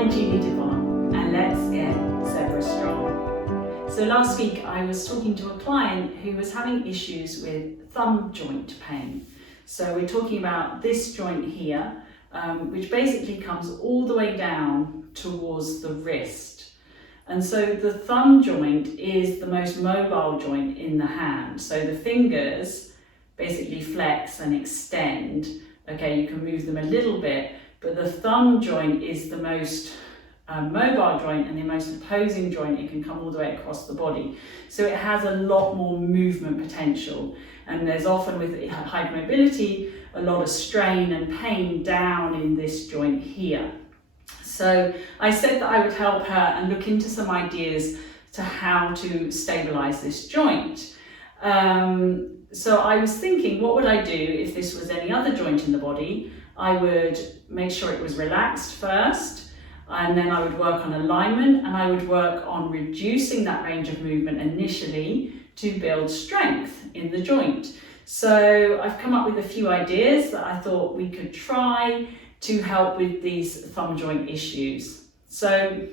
I'm Jeannie and let's get Zebra strong. So last week I was talking to a client who was having issues with thumb joint pain. So we're talking about this joint here, which basically comes all the way down towards the wrist. And so the thumb joint is the most mobile joint in the hand. So the fingers basically flex and extend. Okay, you can move them a little bit, but the thumb joint is the most mobile joint and the most opposing joint. It can come all the way across the body. So it has a lot more movement potential. And there's often with hypermobility, a lot of strain and pain down in this joint here. So I said that I would help her and look into some ideas to how to stabilize this joint. So I was thinking, what would I do if this was any other joint in the body? I would make sure it was relaxed first, and then I would work on alignment, and I would work on reducing that range of movement initially to build strength in the joint. So I've come up with a few ideas that I thought we could try to help with these thumb joint issues. So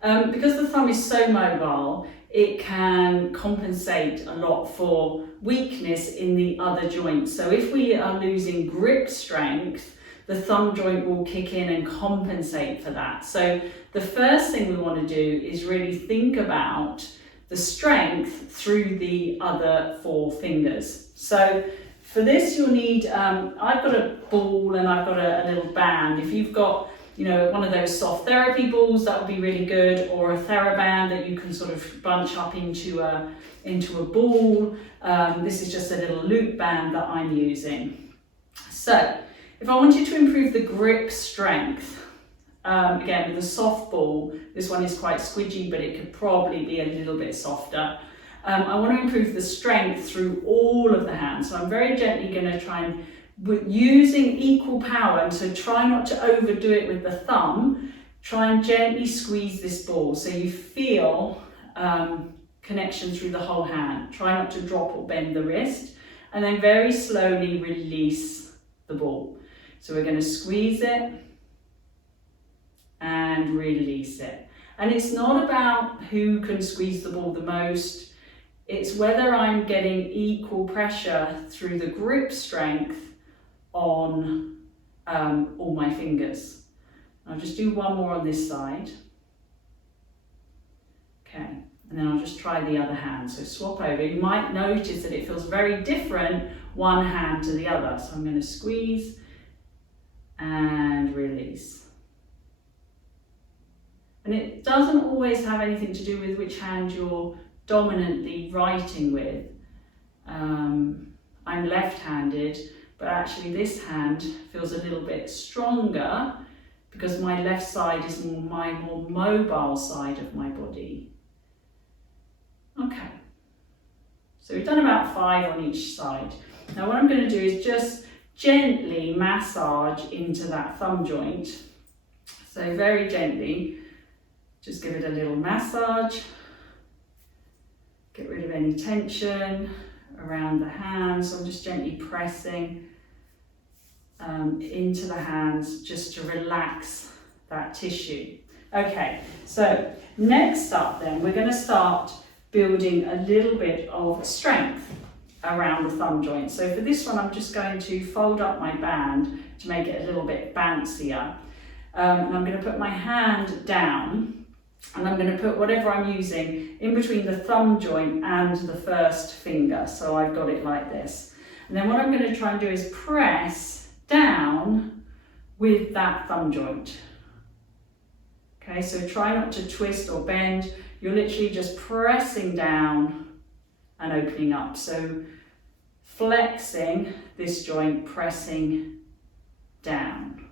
because the thumb is so mobile, it can compensate a lot for weakness in the other joints. So if we are losing grip strength, the thumb joint will kick in and compensate for that. So the first thing we want to do is really think about the strength through the other four fingers. So for this you'll need, I've got a ball and I've got a little band. If you've got one of those soft therapy balls, that would be really good, or a TheraBand that you can sort of bunch up into a ball. This is just a little loop band that I'm using. So if I wanted to improve the grip strength, again with a soft ball, this one is quite squidgy, but it could probably be a little bit softer. I want to improve the strength through all of the hands. So I'm very gently going to try and using equal power, and so try not to overdo it with the thumb. Try and gently squeeze this ball so you feel connection through the whole hand. Try not to drop or bend the wrist, and then very slowly release the ball. So we're going to squeeze it and release it. And it's not about who can squeeze the ball the most, it's whether I'm getting equal pressure through the grip strength on all my fingers. I'll just do one more on this side. Okay, and then I'll just try the other hand. So swap over. You might notice that it feels very different one hand to the other. So I'm going to squeeze and release. And it doesn't always have anything to do with which hand you're dominantly writing with. I'm left-handed, but actually this hand feels a little bit stronger because my left side is my more mobile side of my body. Okay, so we've done about 5 on each side. Now what I'm going to do is just gently massage into that thumb joint. So very gently, just give it a little massage. Get rid of any tension around the hands. So I'm just gently pressing into the hands just to relax that tissue. Okay, so next up then, we're going to start building a little bit of strength around the thumb joint. So for this one, I'm just going to fold up my band to make it a little bit bouncier. And I'm going to put my hand down, and I'm going to put whatever I'm using in between the thumb joint and the first finger. So I've got it like this. And then what I'm going to try and do is press down with that thumb joint. Okay, so try not to twist or bend. You're literally just pressing down and opening up. So flexing this joint, pressing down.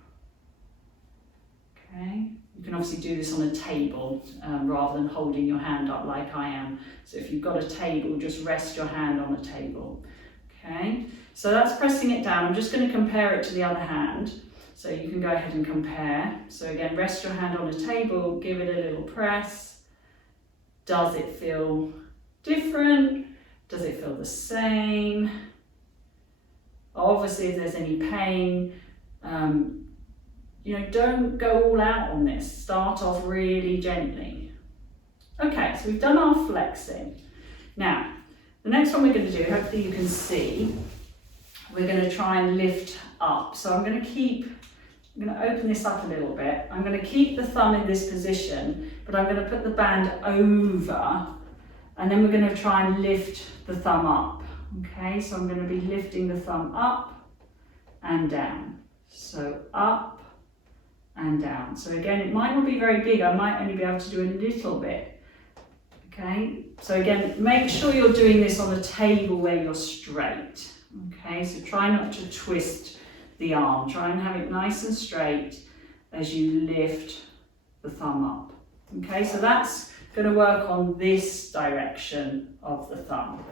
Okay. You can obviously do this on a table rather than holding your hand up like I am. So if you've got a table, just rest your hand on a table. Okay, so that's pressing it down. I'm just going to compare it to the other hand. So you can go ahead and compare. So again, rest your hand on a table, give it a little press. Does it feel different? Does it feel the same? Obviously, if there's any pain, don't go all out on this. Start off really gently. Okay, so we've done our flexing. Now, the next one we're going to do, hopefully you can see, we're going to try and lift up. So I'm going to open this up a little bit. I'm going to keep the thumb in this position, but I'm going to put the band over, and then we're going to try and lift the thumb up. Okay, so I'm going to be lifting the thumb up and down. So up and down. So again, it might not be very big. I might only be able to do a little bit. Okay, so again, make sure you're doing this on a table where you're straight. Okay, so try not to twist the arm. Try and have it nice and straight as you lift the thumb up. Okay, so that's going to work on this direction of the thumb.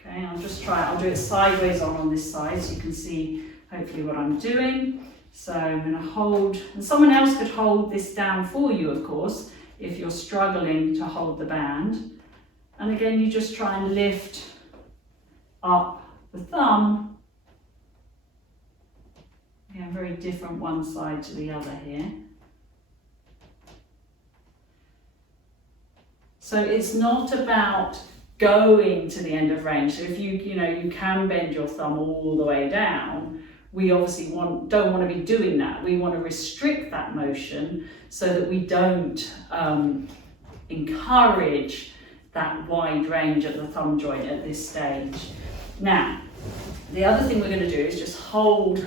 Okay, I'll do it sideways on this side so you can see hopefully what I'm doing. So I'm going to hold, and someone else could hold this down for you, of course, if you're struggling to hold the band. And again, you just try and lift up the thumb. Again, very different one side to the other here. So it's not about going to the end of range. So if you can bend your thumb all the way down, we obviously don't want to be doing that. We want to restrict that motion so that we don't encourage that wide range at the thumb joint at this stage. Now, the other thing we're going to do is just hold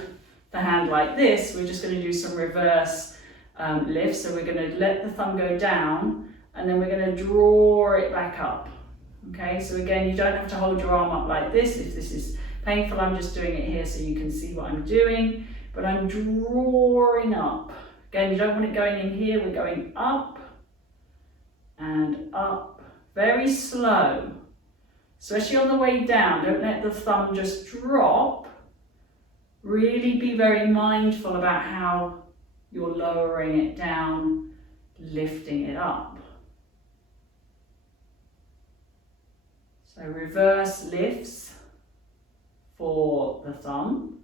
the hand like this. We're just going to do some reverse lifts. So we're going to let the thumb go down, and then we're going to draw it back up. Okay, so again, you don't have to hold your arm up like this. If this is painful, I'm just doing it here so you can see what I'm doing, but I'm drawing up. Again, you don't want it going in here. We're going up and up, very slow, especially on the way down. Don't let the thumb just drop. Really be very mindful about how you're lowering it down, lifting it up. So reverse lifts for the thumb.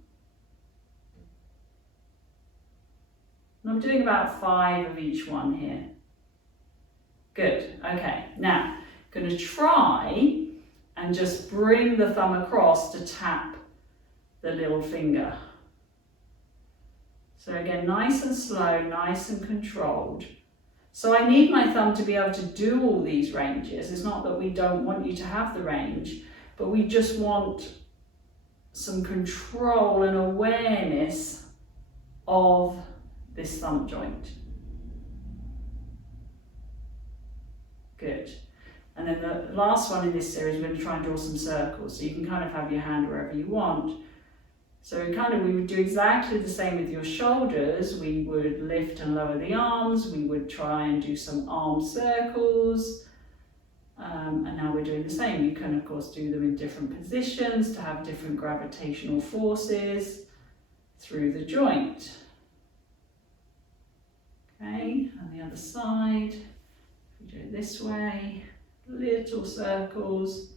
And I'm doing about 5 of each one here. Good, okay. Now, I'm going to try and just bring the thumb across to tap the little finger. So again, nice and slow, nice and controlled. So I need my thumb to be able to do all these ranges. It's not that we don't want you to have the range, but we just want some control and awareness of this thumb joint. Good. And then the last one in this series, we're going to try and draw some circles. So you can kind of have your hand wherever you want. So we would do exactly the same with your shoulders. We would lift and lower the arms. We would try and do some arm circles. And now we're doing the same. You can, of course, do them in different positions to have different gravitational forces through the joint. Okay, and the other side. We do it this way, little circles.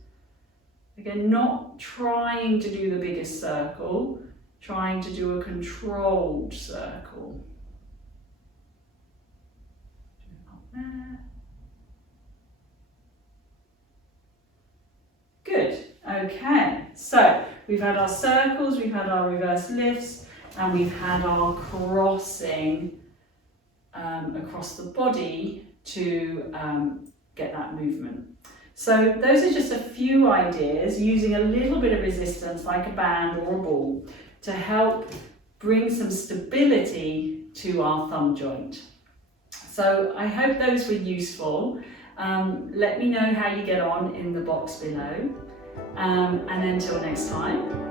Again, not trying to do the biggest circle, trying to do a controlled circle. Do it up there. Good, okay. So we've had our circles, we've had our reverse lifts, and we've had our crossing across the body to get that movement. So those are just a few ideas using a little bit of resistance like a band or a ball to help bring some stability to our thumb joint. So I hope those were useful. Let me know how you get on in the box below. And until next time,